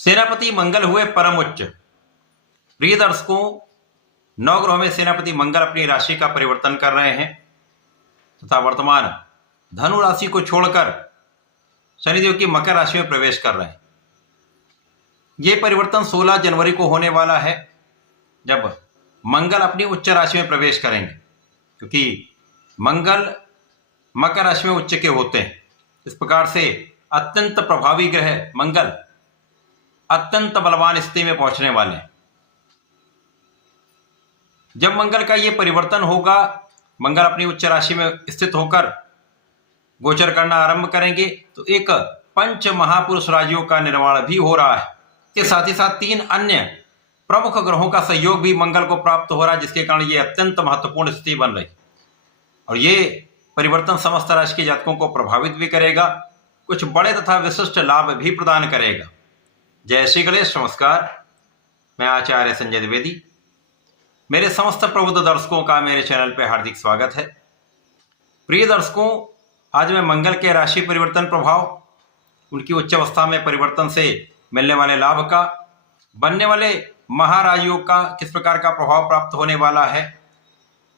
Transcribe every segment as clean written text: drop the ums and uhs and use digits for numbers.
सेनापति मंगल हुए परम उच्च। प्रिय दर्शकों, नवग्रहों में सेनापति मंगल अपनी राशि का परिवर्तन कर रहे हैं तथा वर्तमान धनु राशि को छोड़कर शनिदेव की मकर राशि में प्रवेश कर रहे हैं। यह परिवर्तन 16 जनवरी को होने वाला है, जब मंगल अपनी उच्च राशि में प्रवेश करेंगे, क्योंकि मंगल मकर राशि में उच्च के होते हैं। इस प्रकार से अत्यंत प्रभावी ग्रह मंगल अत्यंत बलवान स्थिति में पहुंचने वाले हैं। जब मंगल का यह परिवर्तन होगा, मंगल अपनी उच्च राशि में स्थित होकर गोचर करना आरंभ करेंगे, तो एक पंच महापुरुष राजियों का निर्माण भी हो रहा है। इसके साथ ही साथ 3 अन्य प्रमुख ग्रहों का सहयोग भी मंगल को प्राप्त हो रहा है, जिसके कारण यह अत्यंत महत्वपूर्ण स्थिति बन रही। और ये परिवर्तन समस्त राशि के जातकों को प्रभावित भी करेगा, कुछ बड़े तथा विशिष्ट लाभ भी प्रदान करेगा। जय श्री गणेश। नमस्कार, मैं आचार्य संजय द्विवेदी। मेरे समस्त प्रबुद्ध दर्शकों का मेरे चैनल पर हार्दिक स्वागत है। प्रिय दर्शकों, आज मैं मंगल के राशि परिवर्तन प्रभाव, उनकी उच्च अवस्था में परिवर्तन से मिलने वाले लाभ का, बनने वाले महाराजयोग का किस प्रकार का प्रभाव प्राप्त होने वाला है,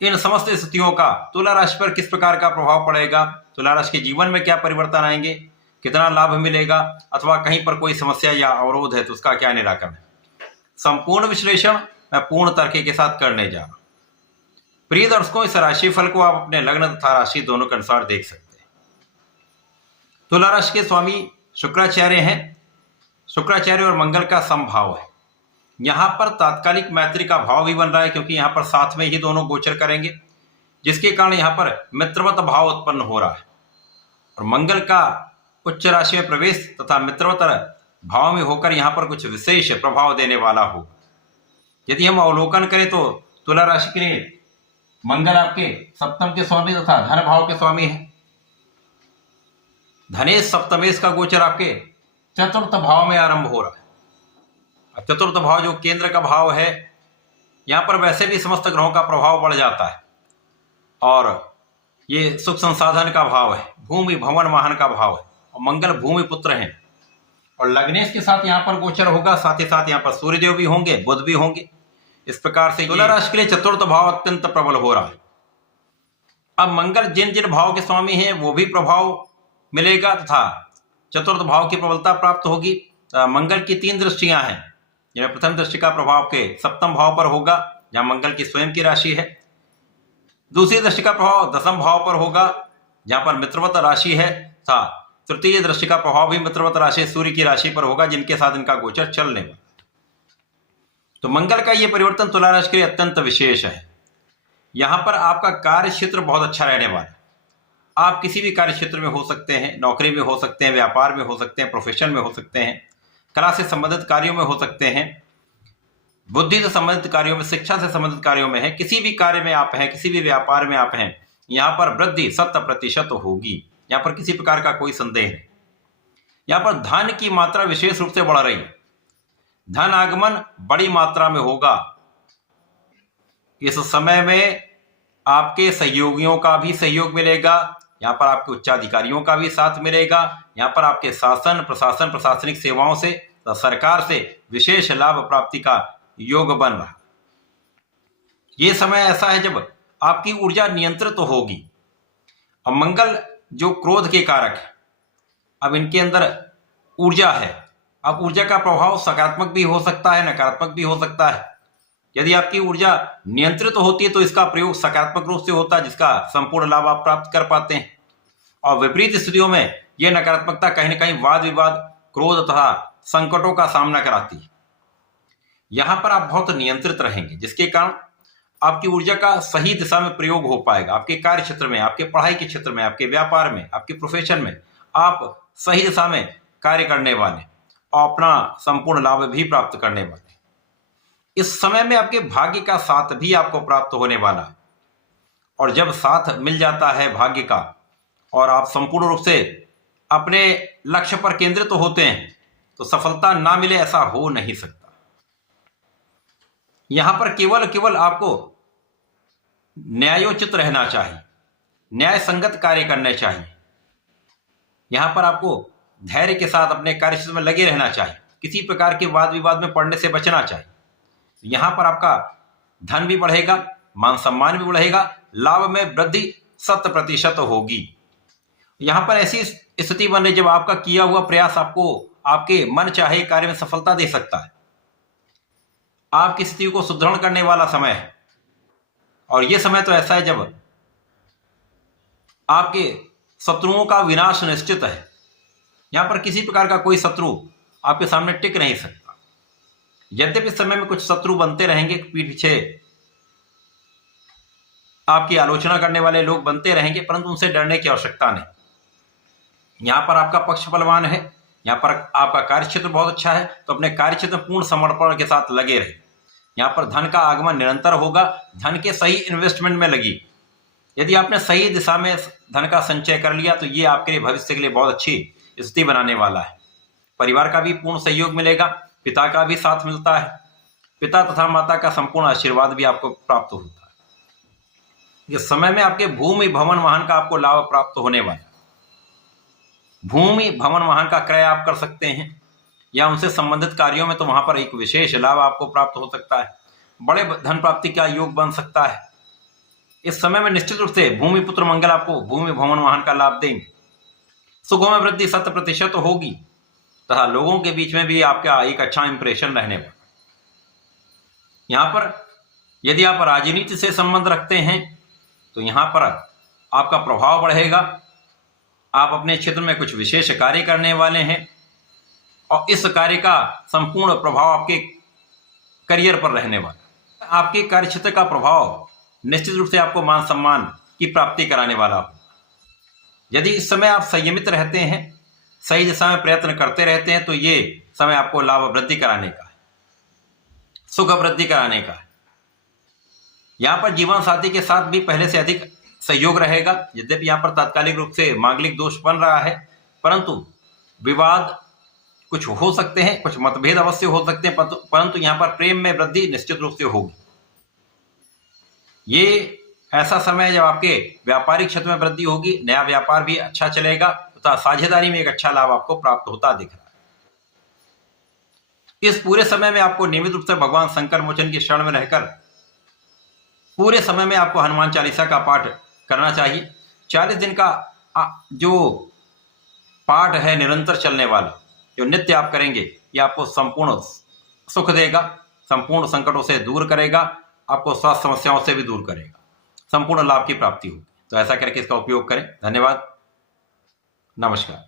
इन समस्त स्थितियों का तुला राशि पर किस प्रकार का प्रभाव पड़ेगा, तुला राशि के जीवन में क्या परिवर्तन आएंगे, कितना लाभ मिलेगा, अथवा कहीं पर कोई समस्या या अवरोध है तो उसका क्या निराकरण है, संपूर्ण विश्लेषण मैं पूर्ण तर्क के साथ करने जा रहा हूं। प्रिय दर्शकों, इस राशि फल को आप अपने लग्न तथा राशि दोनों के अनुसार देख सकते हैं। तुला राशि के स्वामी शुक्राचार्य हैं। शुक्राचार्य और मंगल का समभाव है। यहां पर तात्कालिक मैत्री का भाव भी बन रहा है, क्योंकि यहां पर साथ में ही दोनों गोचर करेंगे, जिसके कारण यहां पर मित्रवत भाव उत्पन्न हो रहा है। और मंगल का उच्च राशि में प्रवेश तथा मित्रवत भाव में होकर यहां पर कुछ विशेष प्रभाव देने वाला हो। यदि हम अवलोकन करें तो तुला राशि के लिए मंगल आपके सप्तम के स्वामी तथा धन भाव के स्वामी है। धनेश सप्तमेश का गोचर आपके चतुर्थ भाव में आरंभ हो रहा है। चतुर्थ भाव जो केंद्र का भाव है, यहां पर वैसे भी समस्त ग्रहों का प्रभाव बढ़ जाता है, और ये सुख संसाधन का भाव है, भूमि भवन वाहन का भाव है, और मंगल भूमि पुत्र हैं। और लग्नेश के साथ यहां पर गोचर होगा, साथ ही साथ यहां पर सूर्यदेव भी होंगे, बुध भी होंगे। इस प्रकार से तुला राशि के लिए चतुर्थ भाव अत्यंत प्रबल हो रहा है। अब मंगल जिन जिन भाव के स्वामी हैं वो भी प्रभाव मिलेगा तथा चतुर्थ भाव की प्रबलता प्राप्त होगी। मंगल की 3 दृष्टियां हैं, जिनमें प्रथम दृष्टि का प्रभाव के सप्तम भाव पर होगा, जहां मंगल की स्वयं की राशि है। दूसरी दृष्टि का प्रभाव दसम भाव पर होगा, जहां पर मित्रवत राशि है, तथा तृतीय दृष्टि का प्रभाव भी मित्रवत राशि सूर्य की राशि पर होगा, जिनके साथ इनका गोचर चलने में। तो मंगल का यह परिवर्तन तुला राशि के लिए अत्यंत विशेष है। यहां पर आपका कार्य क्षेत्र बहुत अच्छा रहने वाला है। आप किसी भी कार्य क्षेत्र में हो सकते हैं, नौकरी में हो सकते हैं, व्यापार में हो सकते हैं, प्रोफेशन में हो सकते हैं, कला से संबंधित कार्यों में हो सकते हैं, बुद्धि से संबंधित कार्यों में, शिक्षा से संबंधित कार्यों में है। किसी भी कार्य में आप हैं, किसी भी व्यापार में आप हैं, यहाँ पर वृद्धि 100% होगी। यहाँ पर किसी प्रकार का कोई संदेह नहीं। यहाँ पर धन की मात्रा विशेष रूप से बढ़ रही है। धन आगमन बड़ी मात्रा में होगा। इस समय में आपके सहयोगियों का भी सहयोग मिलेगा, यहाँ पर आपके उच्चाधिकारियों का भी साथ मिलेगा, यहाँ पर आपके शासन प्रशासन प्रशासनिक सेवाओं से, सरकार से विशेष लाभ प्राप्ति का योग बन रहा। यह समय ऐसा है जब आपकी ऊर्जा नियंत्रित तो होगी। अब मंगल जो क्रोध के कारक है, अब इनके अंदर ऊर्जा है। अब ऊर्जा का प्रभाव सकारात्मक भी हो सकता है, नकारात्मक भी हो सकता है। यदि आपकी ऊर्जा नियंत्रित होती है तो इसका प्रयोग सकारात्मक रूप से होता है, जिसका संपूर्ण लाभ आप प्राप्त कर पाते हैं। और विपरीत स्थितियों में यह नकारात्मकता कहीं न कहीं वाद विवाद, क्रोध तथा संकटों का सामना कराती है। यहां पर आप बहुत नियंत्रित रहेंगे, जिसके कारण आपकी ऊर्जा का सही दिशा में प्रयोग हो पाएगा। आपके कार्य क्षेत्र में, आपके पढ़ाई के क्षेत्र में, आपके व्यापार में, आपके प्रोफेशन में आप सही दिशा में कार्य करने वाले और अपना संपूर्ण लाभ भी प्राप्त करने वाले। इस समय में आपके भाग्य का साथ भी आपको प्राप्त होने वाला है। और जब साथ मिल जाता है भाग्य का और आप संपूर्ण रूप से अपने लक्ष्य पर केंद्रित तो होते हैं, तो सफलता ना मिले ऐसा हो नहीं सकता। यहां पर केवल आपको न्यायोचित रहना चाहिए, न्याय संगत कार्य करने चाहिए। यहां पर आपको धैर्य के साथ अपने कार्य क्षेत्र में लगे रहना चाहिए। किसी प्रकार के वाद विवाद में पड़ने से बचना चाहिए। यहाँ पर आपका धन भी बढ़ेगा, मान सम्मान भी बढ़ेगा, लाभ में वृद्धि 100% होगी। यहाँ पर ऐसी स्थिति बन रही जब आपका किया हुआ प्रयास आपको आपके मन चाहे कार्य में सफलता दे सकता है। आपकी स्थिति को सुदृढ़ करने वाला समय है, और यह समय तो ऐसा है जब आपके शत्रुओं का विनाश निश्चित है। यहां पर किसी प्रकार का कोई शत्रु आपके सामने टिक नहीं सकता। यद्यपि इस समय में कुछ शत्रु बनते रहेंगे, पीठ पीछे आपकी आलोचना करने वाले लोग बनते रहेंगे, परंतु उनसे डरने की आवश्यकता नहीं। यहां पर आपका पक्ष बलवान है, यहां पर आपका कार्यक्षेत्र बहुत अच्छा है, तो अपने कार्यक्षेत्र में पूर्ण समर्पण के साथ लगे रहे। यहां पर धन का आगमन निरंतर होगा, धन के सही इन्वेस्टमेंट में लगी। यदि आपने सही दिशा में धन का संचय कर लिया तो ये आपके लिए भविष्य के लिए बहुत अच्छी स्थिति बनाने वाला है। परिवार का भी पूर्ण सहयोग मिलेगा, पिता का भी साथ मिलता है, पिता तथा माता का संपूर्ण आशीर्वाद भी आपको प्राप्त होता है। इस समय में आपके भूमि भवन वाहन का आपको लाभ प्राप्त होने वाला है। भूमि भवन वाहन का क्रय आप कर सकते हैं, या उनसे संबंधित कार्यों में तो वहां पर एक विशेष लाभ आपको प्राप्त हो सकता है। बड़े धन प्राप्ति का योग बन सकता है। इस समय में निश्चित रूप से भूमि पुत्र मंगल आपको भूमि भवन वाहन का लाभ देंगे। सुखों में वृद्धि 100% होगी, तथा लोगों के बीच में भी आपका एक अच्छा इंप्रेशन रहने वाला। यहां पर यदि आप राजनीति से संबंध रखते हैं तो यहां पर आपका प्रभाव बढ़ेगा। आप अपने क्षेत्र में कुछ विशेष कार्य करने वाले हैं, और इस कार्य का संपूर्ण प्रभाव आपके करियर पर रहने वाला। आपके कार्यक्षेत्र का प्रभाव निश्चित रूप से आपको मान सम्मान की प्राप्ति कराने वाला हो। यदि इस समय आप संयमित रहते हैं, सही दिशा में प्रयत्न करते रहते हैं, तो ये समय आपको लाभ वृद्धि कराने का है, सुख वृद्धि कराने का है। यहां पर जीवन साथी के साथ भी पहले से अधिक सहयोग रहेगा। यद्यपि यहां पर तात्कालिक रूप से मांगलिक दोष बन रहा है, परंतु विवाद कुछ हो सकते हैं, कुछ मतभेद अवश्य हो सकते हैं, परंतु यहां पर प्रेम में वृद्धि निश्चित रूप से होगी। ये ऐसा समय है जब आपके व्यापारिक क्षेत्र में वृद्धि होगी, नया व्यापार भी अच्छा चलेगा, तथा साझेदारी में एक अच्छा लाभ आपको प्राप्त होता दिख रहा है। इस पूरे समय में आपको नियमित रूप से भगवान शंकर मोचन की शरण में रहकर पूरे समय में आपको हनुमान चालीसा का पाठ करना चाहिए। 40 दिन का जो पाठ है निरंतर चलने वाला, जो नित्य आप करेंगे, ये आपको संपूर्ण सुख देगा, संपूर्ण संकटों से दूर करेगा, आपको स्वास्थ्य समस्याओं से भी दूर करेगा, संपूर्ण लाभ की प्राप्ति होगी। तो ऐसा करके इसका उपयोग करें। धन्यवाद, नमस्कार।